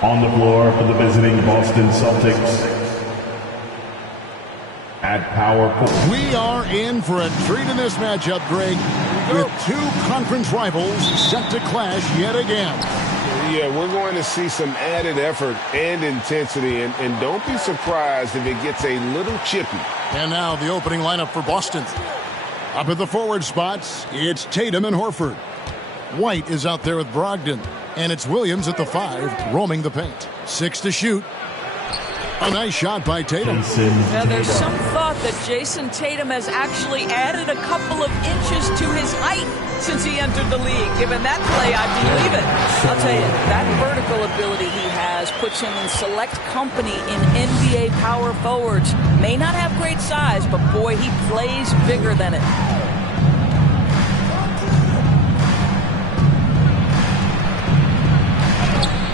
On the floor for the visiting Boston Celtics, at power forward. We are in for a treat in this matchup, Greg, with two conference rivals set to clash yet again. Yeah, we're going to see some added effort and intensity, and don't be surprised if it gets a little chippy. And now the opening lineup for Boston. Up at the forward spots, it's Tatum and Horford. White is out there with Brogdon, and it's Williams at the 5, roaming the paint. 6 to shoot. A nice shot by Tatum. Now, there's some thought that Jason Tatum has actually added a couple of inches to his height since he entered the league. Given that play, I believe it. I'll tell you, that vertical ability he has puts him in select company in NBA power forwards. May not have great size, but boy, he plays bigger than it.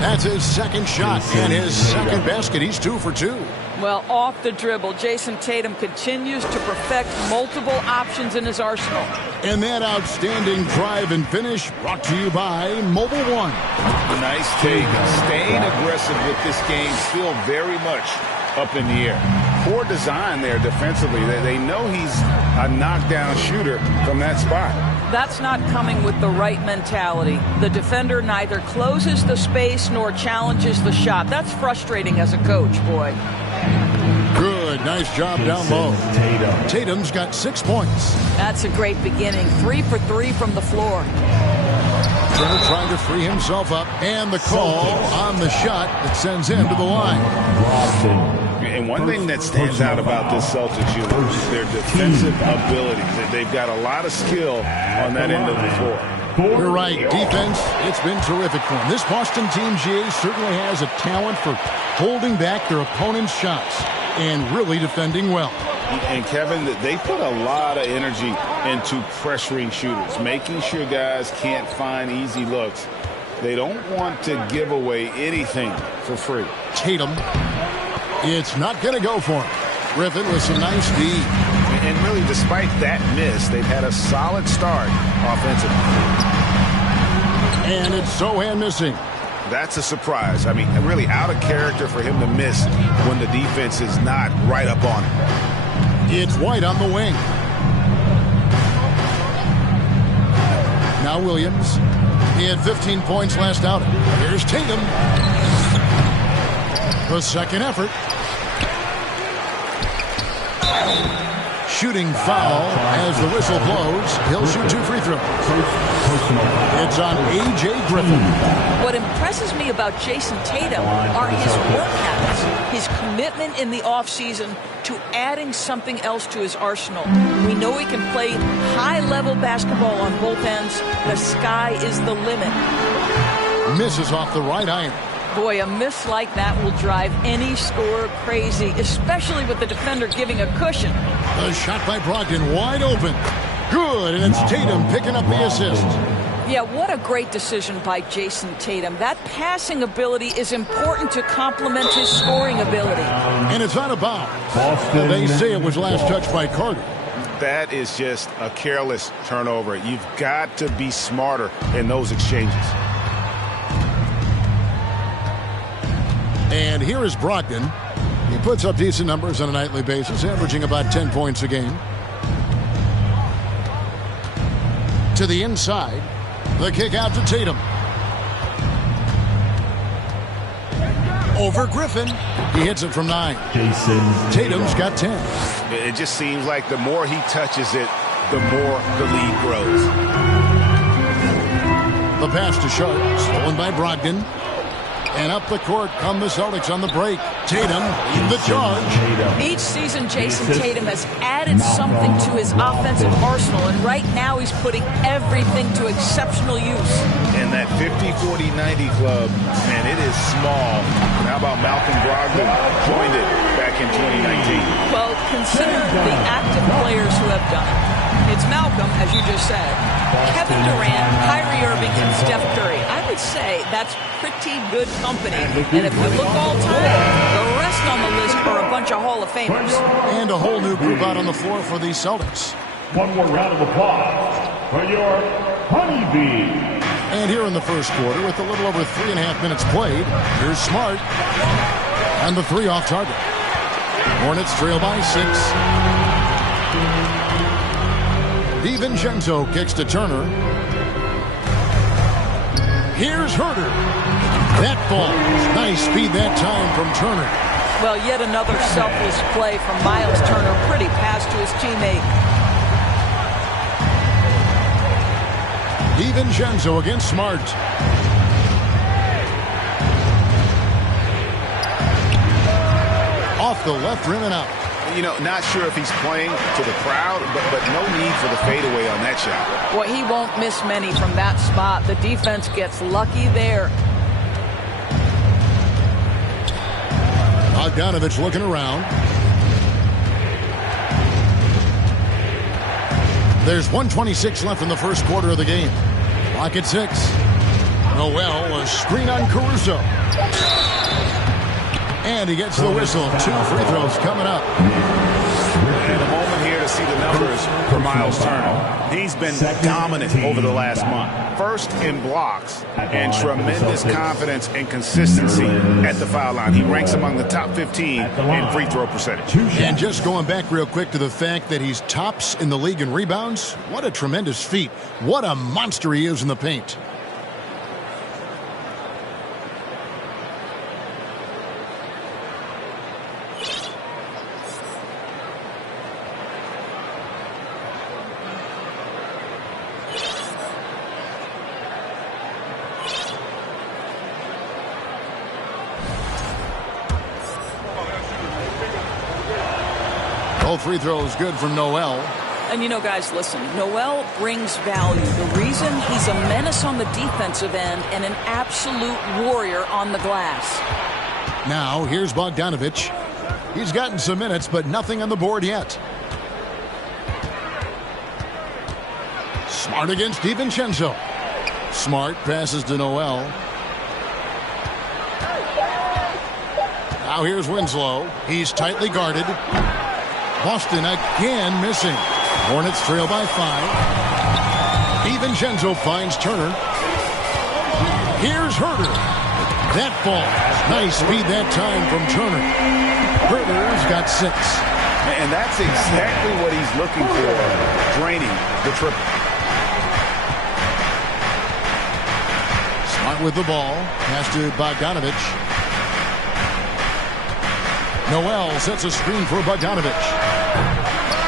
That's his second shot and his second basket. He's 2 for 2. Well, off the dribble, Jason Tatum continues to perfect multiple options in his arsenal. And that outstanding drive and finish brought to you by Mobile One. Nice take. Staying aggressive with this game, still very much up in the air. Poor design there defensively. They know he's a knockdown shooter from that spot. That's not coming with the right mentality. The defender neither closes the space nor challenges the shot. That's frustrating as a coach, boy. Good, nice job down low. Tatum's got 6 points. That's a great beginning. 3 for 3 from the floor. Turner trying to free himself up, and the call on the shot that sends him to the line. And one thing that stands out about this Celtics unit is their defensive abilities. They've got a lot of skill on that end of the floor. You're right. Defense, it's been terrific for them. This Boston team, GA, certainly has a talent for holding back their opponent's shots and really defending well. And, Kevin, they put a lot of energy into pressuring shooters, making sure guys can't find easy looks. They don't want to give away anything for free. Tatum. It's not going to go for him. Griffin with some nice D. And really, despite that miss, they've had a solid start offensively. And it's Sochan missing. That's a surprise. I mean, really out of character for him to miss when the defense is not right up on him. It's White on the wing. Now Williams. He had 15 points last outing. Here's Tatum. The second effort. Shooting foul as the whistle blows. He'll shoot 2 free throws. It's on A.J. Griffin. What impresses me about Jason Tatum are his work habits, his commitment in the offseason to adding something else to his arsenal. We know he can play high-level basketball on both ends. The sky is the limit. Misses off the right iron. Boy, a miss like that will drive any scorer crazy, especially with the defender giving a cushion. The shot by Brogdon wide open. Good, and it's Tatum picking up the assist. Yeah, what a great decision by Jason Tatum. That passing ability is important to complement his scoring ability. And it's out of bounds. They say it was last touched by Carter. That is just a careless turnover. You've got to be smarter in those exchanges. And here is Brogdon. He puts up decent numbers on a nightly basis, averaging about 10 points a game. To the inside. The kick out to Tatum. Over Griffin. He hits it from 9. Tatum's got 10. It just seems like the more he touches it, the more the lead grows. The pass to Sharp, stolen by Brogdon. And up the court come the Celtics on the break. Tatum lead the charge. Each season, Jason Tatum has added something to his offensive arsenal, and right now he's putting everything to exceptional use. And that 50-40-90 club, man, it is small. And how about Malcolm Brogdon joined it back in 2019? Well, consider the active players who have done it. It's Malcolm, as you just said, Kevin Durant, Kyrie Irving, and Steph Curry. I would say that's pretty good company. And if you look all time, the rest on the list are a bunch of Hall of Famers. And a whole new group out on the floor for the Celtics. One more round of applause for your Honeybee. And here in the first quarter, with a little over 3.5 minutes played, here's Smart. And the three off target. Hornets trail by 6. DiVincenzo kicks to Turner. Here's Herter. That falls. Nice speed that time from Turner. Well, yet another selfless play from Miles Turner. Pretty pass to his teammate. DiVincenzo against Smart. Off the left rim and out. You know, not sure if he's playing to the crowd, but no need for the fadeaway on that shot. Well, he won't miss many from that spot. The defense gets lucky there. Bogdanovich looking around. There's 1:26 left in the first quarter of the game. Clock at 6. Noel, a screen on Caruso. And he gets the whistle. 2 free throws coming up. And a moment here to see the numbers for Miles Turner. He's been dominant over the last month. First in blocks and tremendous confidence and consistency at the foul line. He ranks among the top 15 in free throw percentage. And just going back real quick to the fact that he's tops in the league in rebounds. What a tremendous feat. What a monster he is in the paint. Both free throws good from Noel. And you know, guys, listen, Noel brings value. The reason he's a menace on the defensive end and an absolute warrior on the glass. Now, here's Bogdanovich. He's gotten some minutes, but nothing on the board yet. Smart against DiVincenzo. Smart passes to Noel. Now here's Winslow. He's tightly guarded. Boston again missing. Hornets trail by 5. DiVincenzo finds Turner. Here's Herter. That falls. Nice speed that time from Turner. Herter's got 6. And that's exactly what he's looking for, draining the triple. Smart with the ball. Pass to Bogdanovich. Noel sets a screen for Bogdanovich.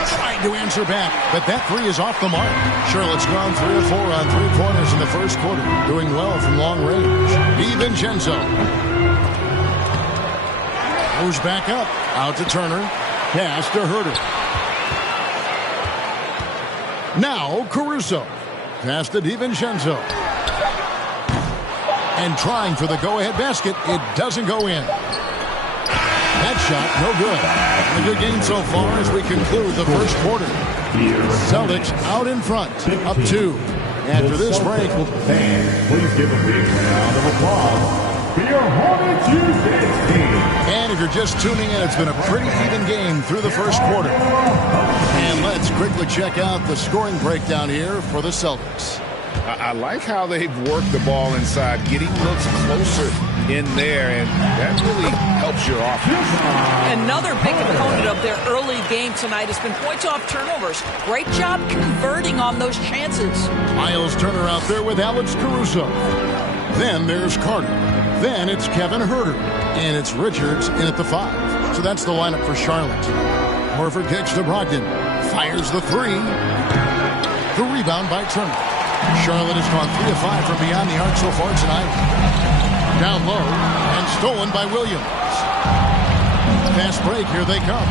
Trying to answer back, but that three is off the mark. Charlotte's gone 3 of 4 on 3-pointers in the first quarter. Doing well from long range. DiVincenzo. Goes back up. Out to Turner. Pass to Herter. Now Caruso. Pass to DiVincenzo. And trying for the go-ahead basket. It doesn't go in. That shot, no good. A good game so far as we conclude the first quarter. Celtics out in front, up 2. After this break, Please give a big round of applause for your Hornets U16 team. And if you're just tuning in, it's been a pretty even game through the first quarter. And let's quickly check out the scoring breakdown here for the Celtics. I like how they've worked the ball inside, getting looks closer in there, and that really helps your offense. Another big component of their early game tonight has been points off turnovers. Great job converting on those chances. Miles Turner out there with Alex Caruso. Then there's Carter. Then it's Kevin Herter. And it's Richards in at the 5. So that's the lineup for Charlotte. Horford kicks to Brogdon. Fires the 3. The rebound by Turner. Charlotte has gone 3 of 5 from beyond the arc so far tonight. Down low and stolen by Williams. Fast break, here they come.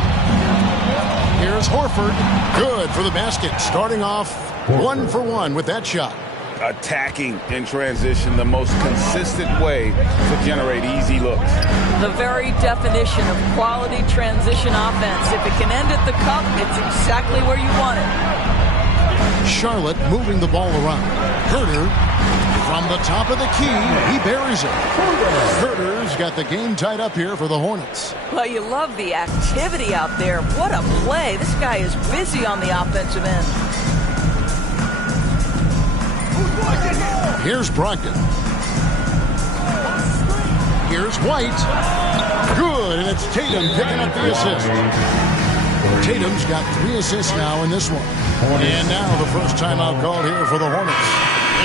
Here's Horford. Good for the basket. Starting off 1 for 1 with that shot. Attacking in transition, the most consistent way to generate easy looks. The very definition of quality transition offense. If it can end at the cup, it's exactly where you want it. Charlotte moving the ball around. Herter from the top of the key. He buries it. Herter's got the game tied up here for the Hornets. Well, you love the activity out there. What a play. This guy is busy on the offensive end. Here's Brogdon. Here's White. Good, and it's Tatum picking up the assist. Tatum's got 3 assists now in this one. And now the first timeout called here for the Hornets.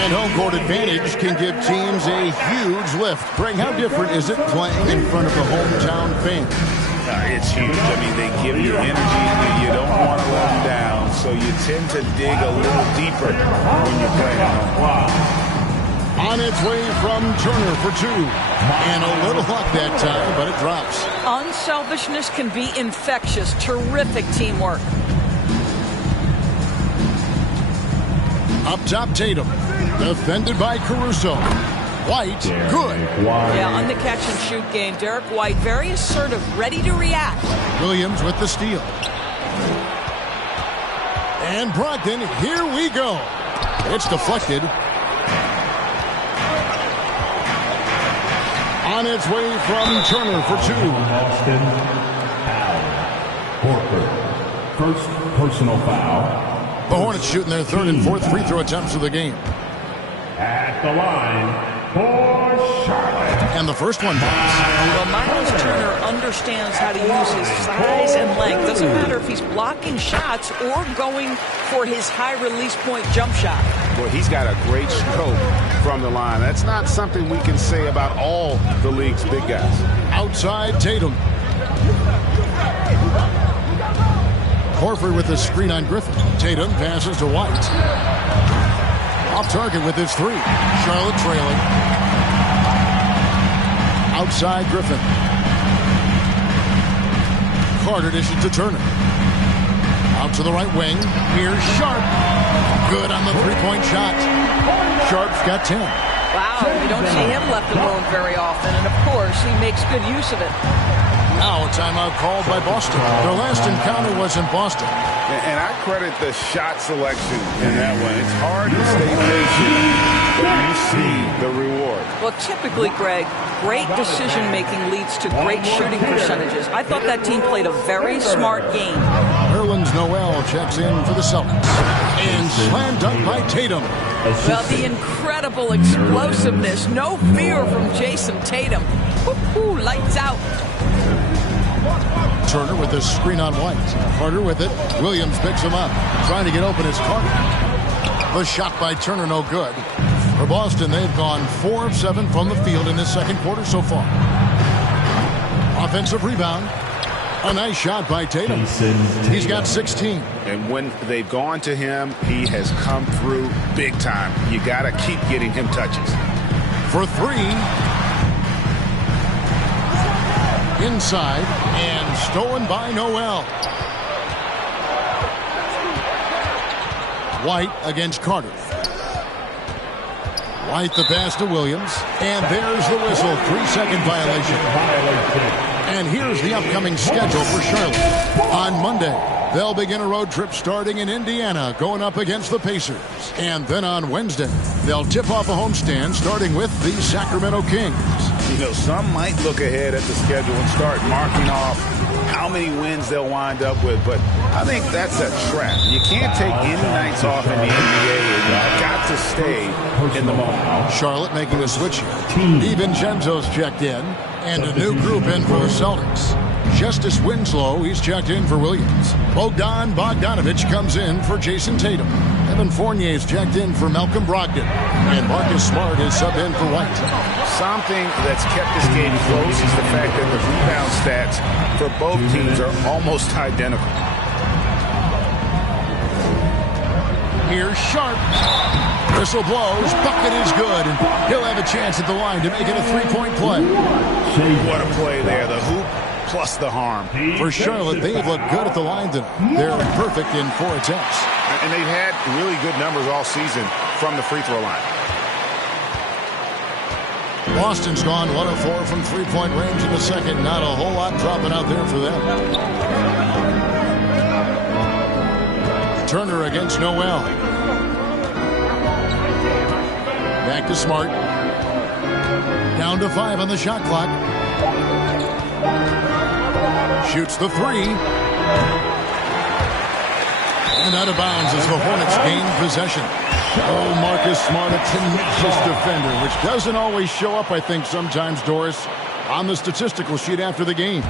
And home court advantage can give teams a huge lift. Greg, how different is it playing in front of the hometown fans? It's huge. I mean, they give you energy. You don't want to let them down, so you tend to dig a little deeper when you're playing at home. On its way from Turner for 2. And a little luck that time, but it drops. Unselfishness can be infectious. Terrific teamwork. Up top, Tatum. Defended by Caruso. White, good. Yeah, on the catch-and-shoot game, Derek White, very assertive, ready to react. Williams with the steal. And Brogdon, here we go. It's deflected. On its way from Turner for 2. Boston, Horford. First personal foul. The Hornets shooting their 3rd and 4th free throw attempts of the game. At the line for Charlotte. And the first one goes. Well, Miles Turner understands how to use his size and length. Doesn't matter if he's blocking shots or going for his high release point jump shot. Well, he's got a great stroke from the line. That's not something we can say about all the league's big guys. Outside Tatum. Horford with the screen on Griffin. Tatum passes to White. Off target with his 3. Charlotte trailing. Outside Griffin. Carter dishes to Turner. Out to the right wing. Here's Sharp. Good on the 3-point shot. Sharp's got 10. Wow, you don't see him left alone very often, and of course, he makes good use of it. Now a timeout called by Boston. Their last encounter was in Boston. And I credit the shot selection in that one. It's hard to stay patient, but you see the reward. Well, typically, Greg, great decision-making leads to great shooting percentages. I thought that team played a very smart game. Nerlens Noel checks in for the Celtics. And slam dunk by Tatum. Well, the incredible explosiveness, no fear from Jason Tatum. Woo-hoo, lights out. Turner with the screen on White. Carter with it. Williams picks him up. Trying to get open is Carter. The shot by Turner, no good. For Boston, they've gone 4 of 7 from the field in this second quarter so far. Offensive rebound. A nice shot by Tatum. He's got 16. And when they've gone to him, he has come through big time. You got to keep getting him touches. For 3. Inside and stolen by Noel. White against Carter. White the pass to Williams. And there's the whistle. 3-second violation. And here's the upcoming schedule for Charlotte. On Monday, they'll begin a road trip starting in Indiana, going up against the Pacers. And then on Wednesday, they'll tip off a homestand starting with the Sacramento Kings. You know, some might look ahead at the schedule and start marking off how many wins they'll wind up with, but I think that's a trap. You can't take any nights off in the NBA. You've got to stay in the moment. Charlotte making a switch here. DiVincenzo's checked in, and a new group in for the Celtics. Justice Winslow, he's checked in for Williams. Bogdan Bogdanovic comes in for Jason Tatum. Evan Fournier's checked in for Malcolm Brogdon. And Marcus Smart is subbed in for White. Something that's kept this game close is the fact that the rebound stats for both teams are almost identical. Here's Sharp. Whistle blows. Bucket is good. And he'll have a chance at the line to make it a 3-point play. What a play there. The hoop plus the harm. For Charlotte, they've looked good at the line tonight. They're perfect in 4 attempts. And they've had really good numbers all season from the free throw line. Boston's gone 1 of 4 from 3-point range in the second. Not a whole lot dropping out there for them. Turner against Noel. Back to Smart. Down to 5 on the shot clock. Shoots the 3. And out of bounds as the Hornets gain possession. Oh, Marcus Smart, a tenacious defender, which doesn't always show up, I think, sometimes, Doris, on the statistical sheet after the games.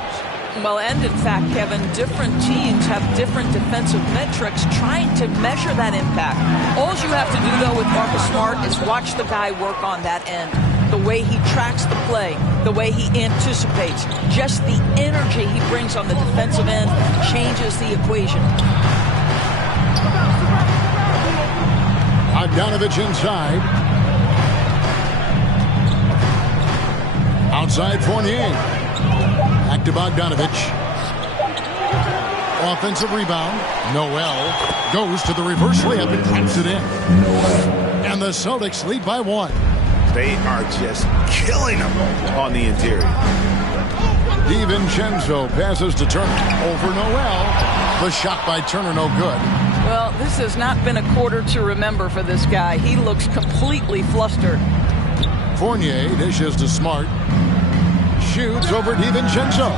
Well, and in fact, Kevin, different teams have different defensive metrics trying to measure that impact. All you have to do, though, with Marcus Smart is watch the guy work on that end. The way he tracks the play, the way he anticipates, just the energy he brings on the defensive end changes the equation. Bogdanovich inside. Outside Fournier. Back to Bogdanovich. Offensive rebound. Noel goes to the reverse layup and puts it in. And the Celtics lead by 1. They are just killing them on the interior. DiVincenzo passes to Turner. Over Noel. The shot by Turner, no good. Well, this has not been a quarter to remember for this guy. He looks completely flustered. Fournier dishes to Smart. Shoots over DiVincenzo.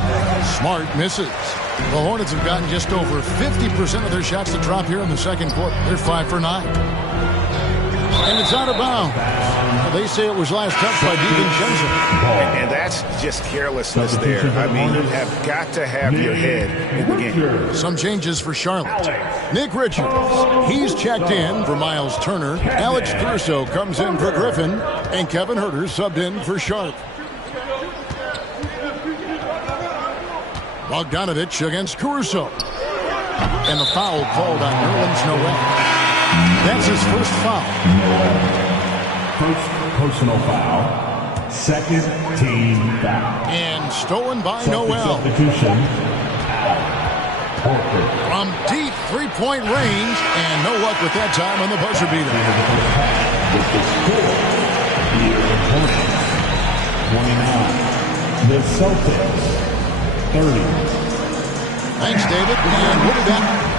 Smart misses. The Hornets have gotten just over 50% of their shots to drop here in the second quarter. They're 5 for 9. And it's out of bounds. They say it was last touched by DiVincenzo. And that's just carelessness there. I mean, you have got to have your head in the game. Some changes for Charlotte. Nick Richards, he's checked in for Miles Turner. Alex Caruso comes in for Griffin. And Kevin Huerter subbed in for Sharp. Bogdanovich against Caruso. And the foul called on Nerlens Noel. That's his first foul. First personal foul. Second team foul. And stolen by Noel. Substitution. From deep three-point range. And no luck with that time on the buzzer beater. With the score, the opponent, 29. The Celtics, 30. Thanks, David. And we'll be back.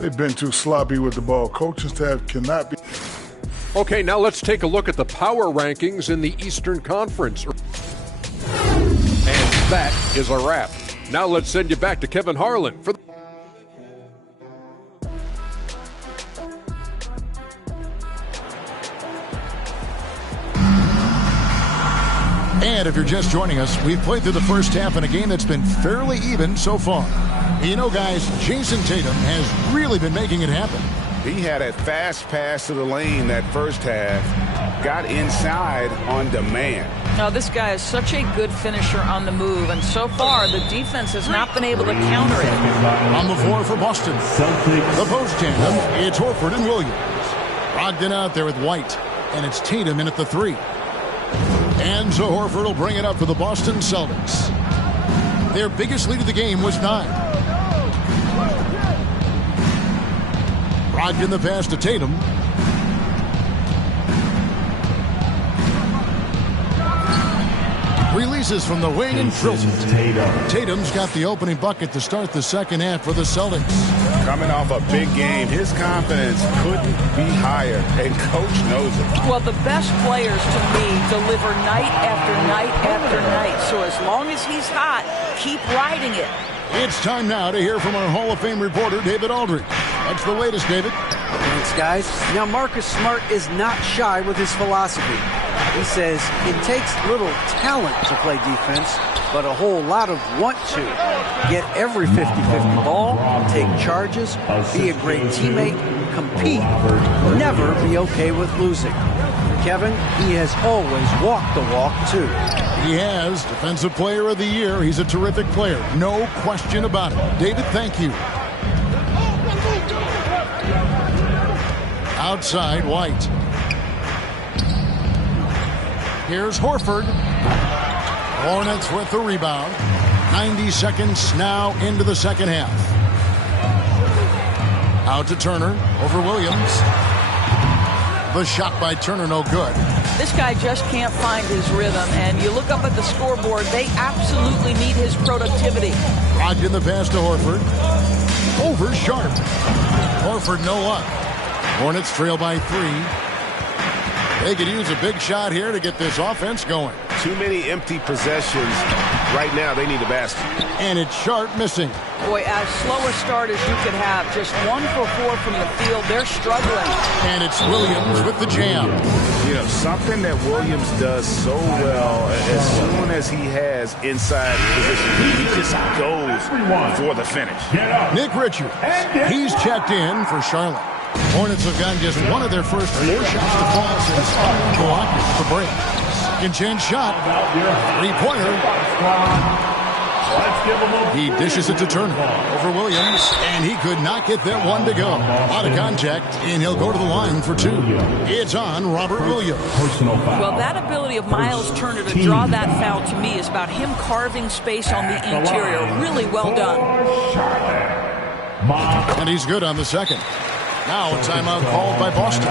They've been too sloppy with the ball. Coaching staff cannot be. Okay, now let's take a look at the power rankings in the Eastern Conference. And that is a wrap. Now let's send you back to Kevin Harlan for the... And if you're just joining us, we've played through the first half in a game that's been fairly even so far. You know, guys, Jason Tatum has really been making it happen. He had a fast pass to the lane that first half, got inside on demand. Now, this guy is such a good finisher on the move, and so far the defense has not been able to counter it. On the floor for Boston. The post tandem, it's Horford and Williams. Brogdon out there with White, and it's Tatum in at the 3. And so Horford will bring it up for the Boston Celtics. Their biggest lead of the game was 9. Brogdon the pass to Tatum. Releases from the wing and drills it. Tatum's got the opening bucket to start the second half for the Celtics. Coming off a big game, his confidence couldn't be higher, and Coach knows it. Well, the best players, to me, deliver night after night after night. So as long as he's hot, keep riding it. It's time now to hear from our Hall of Fame reporter, David Aldridge. What's the latest, David? Thanks, guys. Now, Marcus Smart is not shy with his philosophy. He says it takes little talent to play defense, but a whole lot of want to. Get every 50-50 ball, take charges, be a great teammate, compete, never be okay with losing. Kevin, he has always walked the walk, too. He has. Defensive Player of the Year. He's a terrific player. No question about it. David, thank you. Outside, White. Here's Horford. Hornets with the rebound. 90 seconds now into the second half. Out to Turner. Over Williams. The shot by Turner, no good. This guy just can't find his rhythm, and you look up at the scoreboard, they absolutely need his productivity. Brogdon the pass to Horford. Over Sharp. Horford, no luck. Hornets trail by 3. They could use a big shot here to get this offense going. Too many empty possessions Right now, they need a basket. And it's Sharp missing. Boy, as slow a start as you could have. Just 1 for 4 from the field. They're struggling. And it's Williams with the jam. You know, something that Williams does so well, as soon as he has inside position, he just goes for the finish. Nick Richards, he's checked in for Charlotte. Hornets have gotten just one of their first 4 shots to fall since Milwaukee at the break. Second chance shot, 3-pointer. He dishes it to Turner over Williams, and he could not get that one to go. Out of contact, and he'll go to the line for 2. It's on Robert Williams. Well, that ability of Miles Turner to draw that foul to me is about him carving space on the interior. Really well done. And he's good on the second. Now a timeout called by Boston.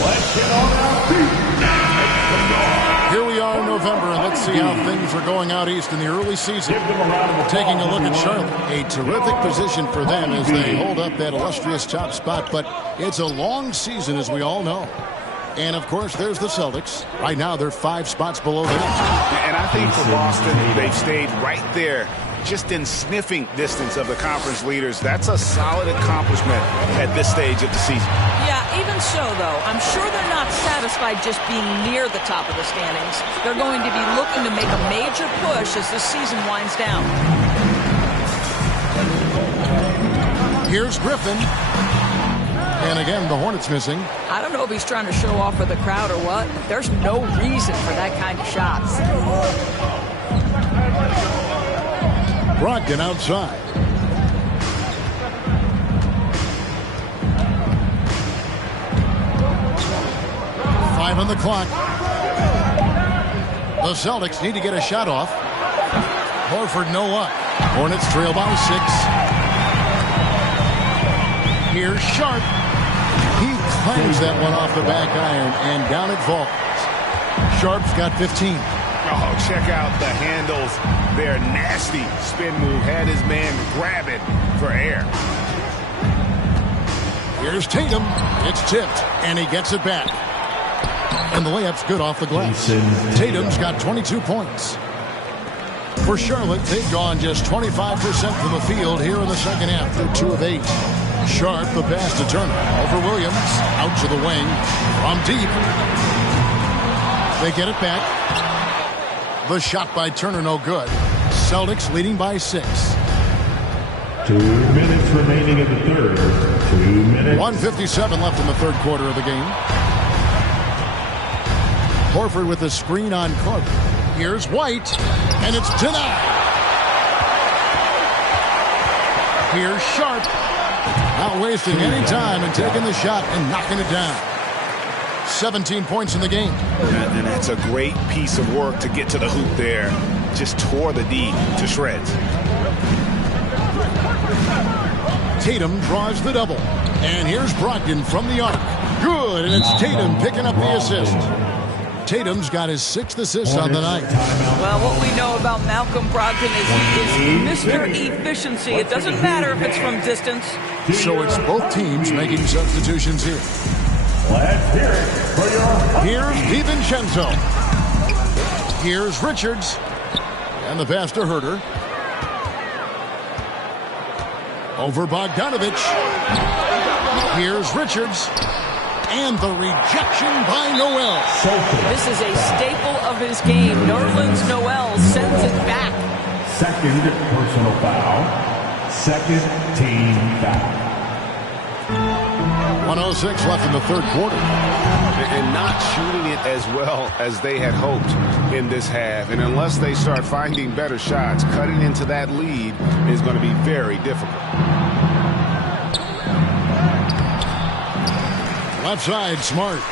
Let's get on our feet. Here we are in November, and let's see how things are going out east in the early season. Taking a look at Charlotte, a terrific position for them as they hold up that illustrious top spot, but it's a long season, as we all know. And, of course, there's the Celtics. Right now, they're 5 spots below them. And I think for Boston, they've stayed right there, just in sniffing distance of the conference leaders. That's a solid accomplishment at this stage of the season. Yeah, even so, though, I'm sure they're not satisfied just being near the top of the standings. They're going to be looking to make a major push as the season winds down. Here's Griffin. And again, the Hornets missing. I don't know if he's trying to show off for the crowd or what. There's no reason for that kind of shots. Brogdon outside. Five on the clock. The Celtics need to get a shot off. Horford no luck. Hornets trail by 6. Here's Sharp. He clangs that one off the back iron, and down it falls. Sharp's got 15. Oh, check out the handles. Their nasty spin move had his man grabbing for air. Here's Tatum. It's tipped, and he gets it back. And the layup's good off the glass. Tatum's got 22 points. For Charlotte, they've gone just 25% from the field here in the second half. They're 2 of 8. Sharp, the pass to Turner. Over Williams. Out to the wing. From deep. They get it back. The shot by Turner no good. Celtics leading by 6. 2 minutes remaining in the third. 2 minutes. 1:57 left in the third quarter of the game. Horford with the screen on Clark. Here's White, and it's denied. Here's Sharp. Not wasting any time and taking the shot and knocking it down. 17 points in the game. And that's a great piece of work to get to the hoop there. Just tore the D to shreds. Tatum draws the double. And here's Brogdon from the arc. Good, and it's Tatum picking up the assist. Tatum's got his 6th assist on the night. Well, what we know about Malcolm Brogdon is he is Mr. Efficiency. It doesn't matter if it's from distance. So it's both teams making substitutions here. Let's hear it for your... Here's DiVincenzo. Here's Richards. And the pass to Herter. Over Bogdanovic. Here's Richards. And the rejection by Noel. This is a staple of his game. Nerlens Noel sends it back. Second personal foul. Second team foul. 1:06 left in the third quarter. And not shooting it as well as they had hoped in this half. And unless they start finding better shots, cutting into that lead is going to be very difficult. Left side, Smart.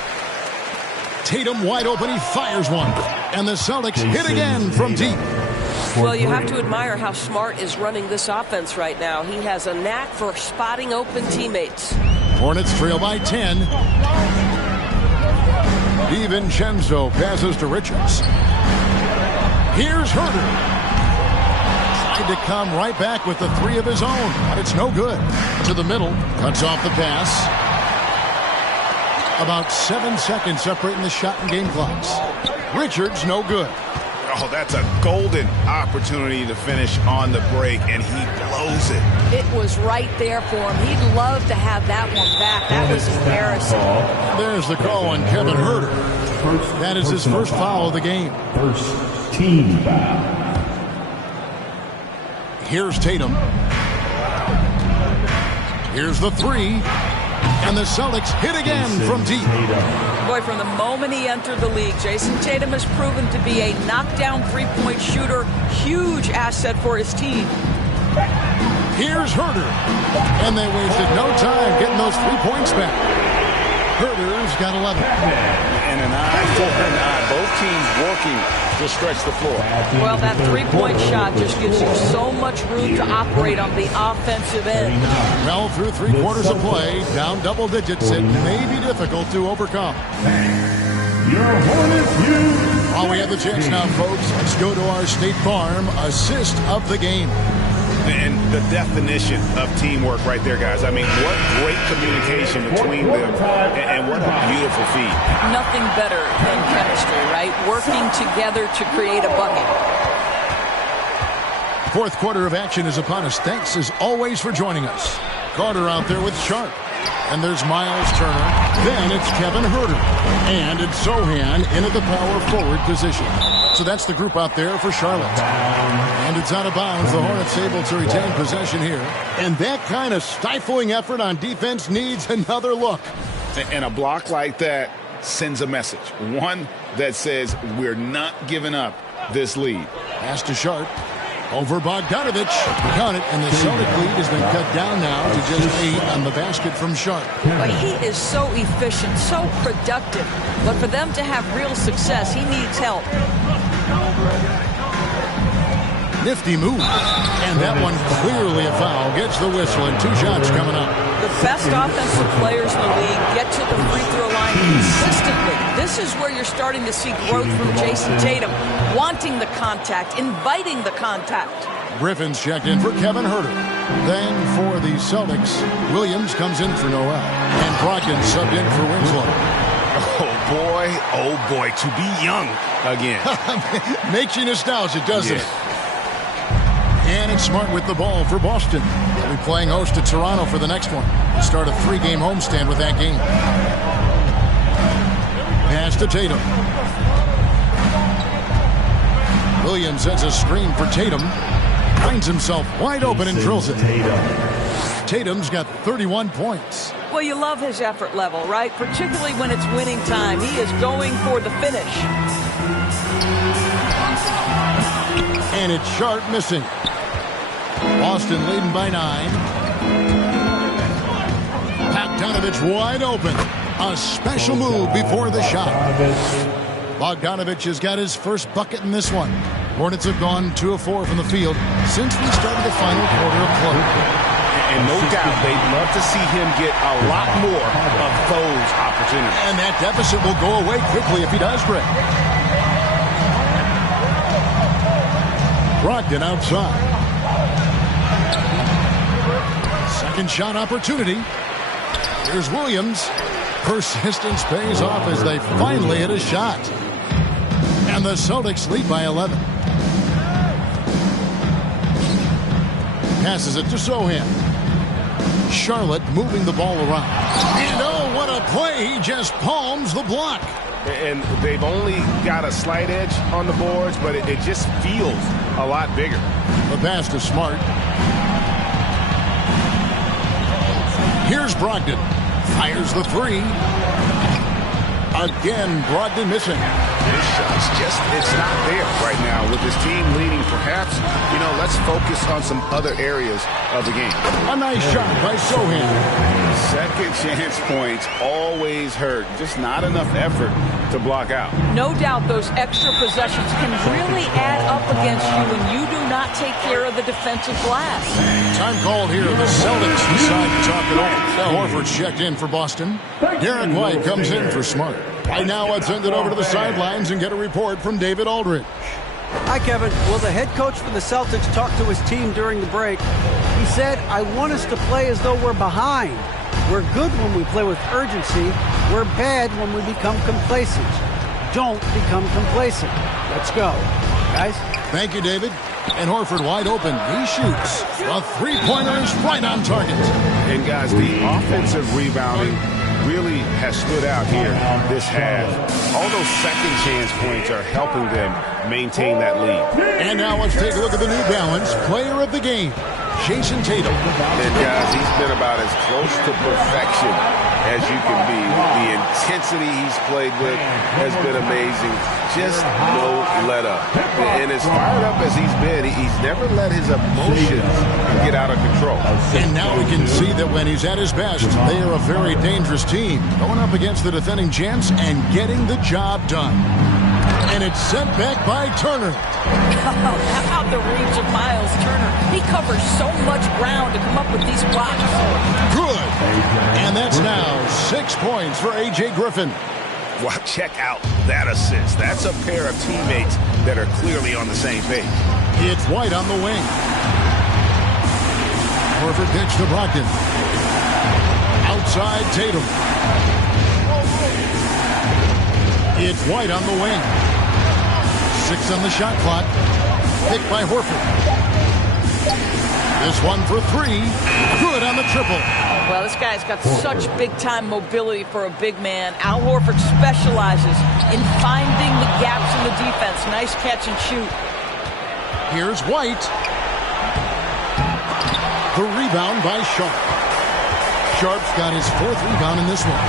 Tatum wide open, he fires one. And the Celtics hit again from deep. Well, you have to admire how Smart is running this offense right now. He has a knack for spotting open teammates. Hornets trail by 10. DiVincenzo passes to Richards. Here's Herter. Tried to come right back with the 3 of his own, but it's no good. To the middle, cuts off the pass. About 7 seconds separating the shot and game clocks. Richards, no good. Oh, that's a golden opportunity to finish on the break, and he blows it. It was right there for him. He'd love to have that one back. That was embarrassing. There's the call on Kevin Huerter. That is his first foul of the game. First team foul. Here's Tatum. Here's the three. And the Celtics hit again from deep. Boy, from the moment he entered the league, Jason Tatum has proven to be a knockdown three-point shooter. Huge asset for his team. Here's Huerter. And they wasted no time getting those 3 points back. Huerter's got 11. And an eye for an eye. Both teams working to stretch the floor. Well, that three-point shot just gives you so much room to operate on the offensive end. Well, through 3 quarters of play, down double digits, it may be difficult to overcome. Your Hornets use. While we have the chance now, folks, let's go to our State Farm assist of the game. And the definition of teamwork right there, guys. I mean, what great communication between them, and what a beautiful feed. Nothing better than chemistry, right? Working together to create a bucket. Fourth quarter of action is upon us. Thanks, as always, for joining us. Carter out there with Sharp. And there's Miles Turner. Then it's Kevin Huerter. And it's Sochan into the power forward position. So that's the group out there for Charlotte. And it's out of bounds. The Hornets able to retain possession here. And that kind of stifling effort on defense needs another look. And a block like that sends a message. One that says we're not giving up this lead. Pass to Sharp. Over Bogdanovich. Count it, and the Celtic lead has been cut down now to just 8 on the basket from Sharp. But he is so efficient, so productive. But for them to have real success, he needs help. Nifty move. And that one clearly a foul. Gets the whistle, and 2 shots coming up. The best offensive players in the league get to the free throw line consistently. This is where you're starting to see growth from Jason Tatum, wanting the contact, inviting the contact. Griffin's checked in for Kevin Huerter. Then for the Celtics, Williams comes in for Noel. And Brogdon subbed in for Winslow. Oh boy, to be young again. Makes you nostalgic, doesn't it? And it's Smart with the ball for Boston. They'll be playing host to Toronto for the next one. They'll start a 3-game homestand with that game. Pass to Tatum. Williams sends a screen for Tatum. Finds himself wide open and drills it. Tatum's got 31 points. Well, you love his effort level, right? Particularly when it's winning time. He is going for the finish. And it's Sharp missing. Boston leading by 9. Bogdanovich wide open. A special move before the shot. Bogdanovich has got his first bucket in this one. Hornets have gone 2 of 4 from the field since we started the final quarter of play. And no doubt they'd love to see him get a lot more of those opportunities. And that deficit will go away quickly if he does, Greg. Brogdon outside. Second shot opportunity. Here's Williams. Persistence pays off as they finally hit a shot. And the Celtics lead by 11. Passes it to Sochan. Charlotte moving the ball around. And oh, what a play. He just palms the block. And they've only got a slight edge on the boards, but it just feels a lot bigger. The pass to Smart. Here's Brogdon. Fires the 3. Again, Brogdon missing. This shot's just, it's not there right now. With his team leading, perhaps, let's focus on some other areas of the game. A nice shot by Sochan. Second chance points always hurt. Just not enough effort to block out. No doubt those extra possessions can really add up against you when you do not take care of the defensive glass. Time called here. The Celtics decide to talk it over. Horford's checked in for Boston. Derek White comes in for Smart. Right now, let's send it over to the sidelines and get a report from David Aldridge. Hi, Kevin. Well, the head coach for the Celtics talked to his team during the break. He said, I want us to play as though we're behind. We're good when we play with urgency, We're bad when we become complacent. Don't become complacent. Let's go, guys. Thank you, David. And Horford wide open. He shoots. A three-pointer is right on target. And guys, the offensive rebounding really has stood out here this half. All those second chance points are helping them maintain that lead. And now let's take a look at the New Balance player of the game, Jayson Tatum. And guys, he's been about as close to perfection as you can be. The intensity he's played with has been amazing. Just no let up. And as fired up as he's been, he's never let his emotions get out of control. And now we can see that when he's at his best, they are a very dangerous team, going up against the defending champs and getting the job done. And it's sent back by Turner. How about the reach of Miles Turner? He covers so much ground to come up with these blocks. Good. And that's now 6 points for A.J. Griffin. Wow, check out that assist. That's a pair of teammates that are clearly on the same page. It's White on the wing. Horford pitch to Brogdon. Outside Tatum. It's White on the wing. 6 on the shot clock. Picked by Horford. This one for 3. Good on the triple. Well, this guy's got such big-time mobility for a big man. Al Horford specializes in finding the gaps in the defense. Nice catch and shoot. Here's White. The rebound by Sharp. Sharp's got his 4th rebound in this one.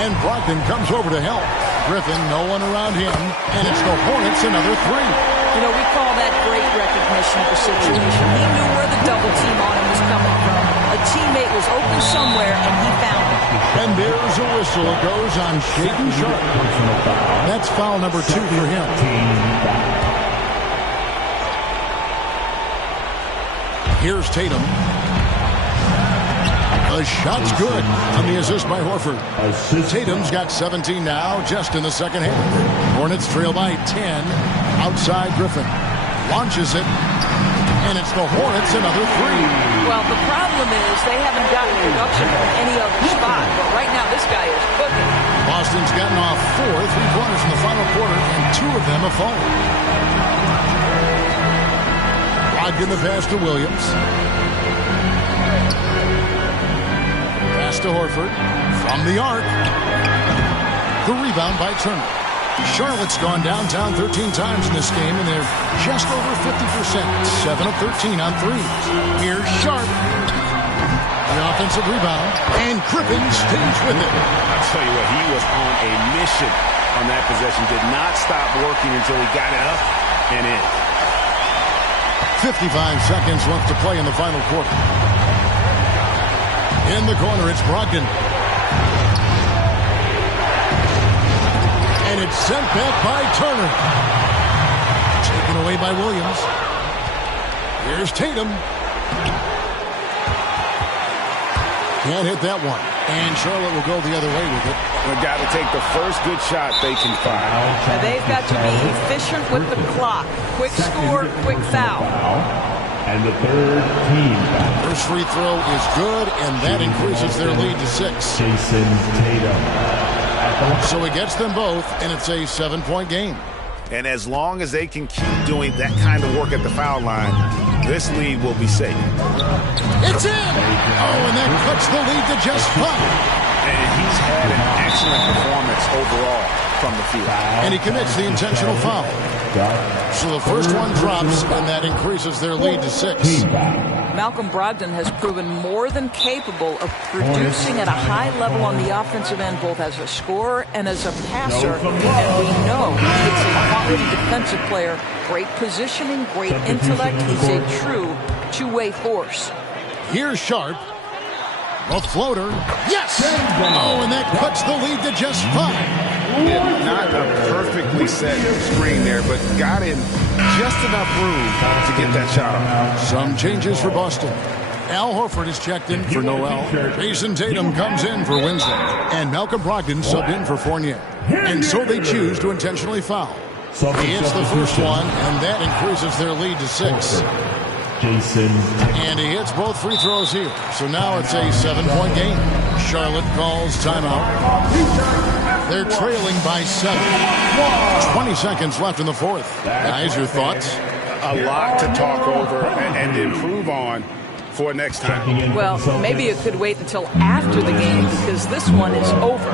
And Brogdon comes over to help. Griffin, no one around him. And it's the Hornets, another 3. You know, we call that great recognition of the situation. He knew where the double team on him was coming from. A teammate was open somewhere, and he found it. And there's a whistle. It goes on Shaedon Sharp. That's foul number 2 for him. Here's Tatum. The shot's good on the assist by Horford. Tatum's got 17 now, just in the second half. Hornets trail by 10. Outside Griffin. Launches it. And it's the Hornets, another 3. Well, the problem is they haven't gotten production from any other spot. But right now, this guy is cooking. Boston's gotten off 4 3-pointers in the final quarter, and 2 of them have fallen. Brogdon the pass to Williams. Pass to Horford. From the arc. The rebound by Turner. Charlotte's gone downtown 13 times in this game, and they're just over 50%. 7 of 13 on threes. Here's Sharp. The offensive rebound, and Griffin stays with it. I'll tell you what, he was on a mission on that possession. Did not stop working until he got it up and in. 55 seconds left to play in the final quarter. In the corner, it's Brogdon. And it's sent back by Turner. Taken away by Williams. Here's Tatum. Can't hit that one. And Charlotte will go the other way with it. They've got to take the first good shot they can find. Now they've got to be efficient with the clock. Quick score, quick foul. And the third team foul. First free throw is good, and that increases their lead to 6. Jayson Tatum. So he gets them both, and it's a 7-point game. And as long as they can keep doing that kind of work at the foul line, this lead will be safe. It's in! Oh, and that cuts the lead to just 5. And he's had an excellent performance overall from the field. And he commits the intentional foul. So the first one drops, and that increases their lead to 6. Malcolm Brogdon has proven more than capable of producing at a high level on the offensive end, both as a scorer and as a passer. And we know he's a quality defensive player. Great positioning, great intellect. He's a true two-way force. Here's Sharp. A floater. Yes! Oh, and that cuts the lead to just 5. Yeah, not a perfectly set screen there, but got in just enough room to get that shot off. Some changes for Boston. Al Horford is checked in for Noel. Jayson Tatum comes in for Winslow. And Malcolm Brogdon subbed in for Fournier. And so they choose to intentionally foul. It's the first one, and that increases their lead to 6. Jason. And he hits both free throws here. So now it's a 7-point game. Charlotte calls timeout. They're trailing by 7. 20 seconds left in the fourth. Guys, your thoughts? A lot to talk over and improve on for next time. Well, maybe it could wait until after the game because this one is over.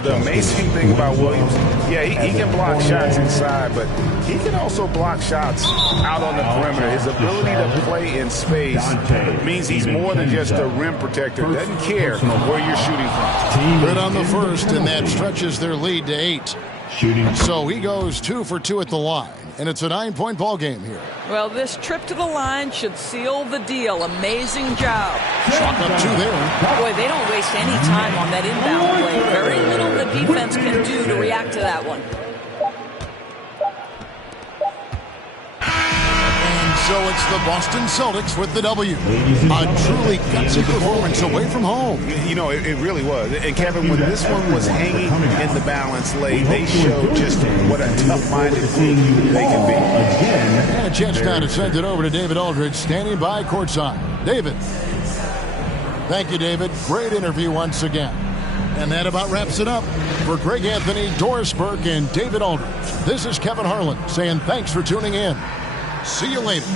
The amazing thing about Williams, yeah, he can block shots inside, but he can also block shots out on the perimeter. His ability to play in space means he's more than just a rim protector. Doesn't care where you're shooting from. Good on the first, and that stretches their lead to 8. So he goes 2 for 2 at the line, and it's a 9-point ball game here. Well, this trip to the line should seal the deal. Amazing job. Chalk up 2 there. Boy, they don't waste any time on that inbound play. Very little the defense can do to react to that one. So it's the Boston Celtics with the W. A truly gutsy performance away from home. You know, it really was. And Kevin, when this one was hanging in the balance late, they showed just what a tough-minded team they can be. And a chance now to send it over to David Aldridge, standing by courtside. David. Thank you, David. Great interview once again. And that about wraps it up. For Greg Anthony, Doris Burke, and David Aldridge, this is Kevin Harlan saying thanks for tuning in. See you later.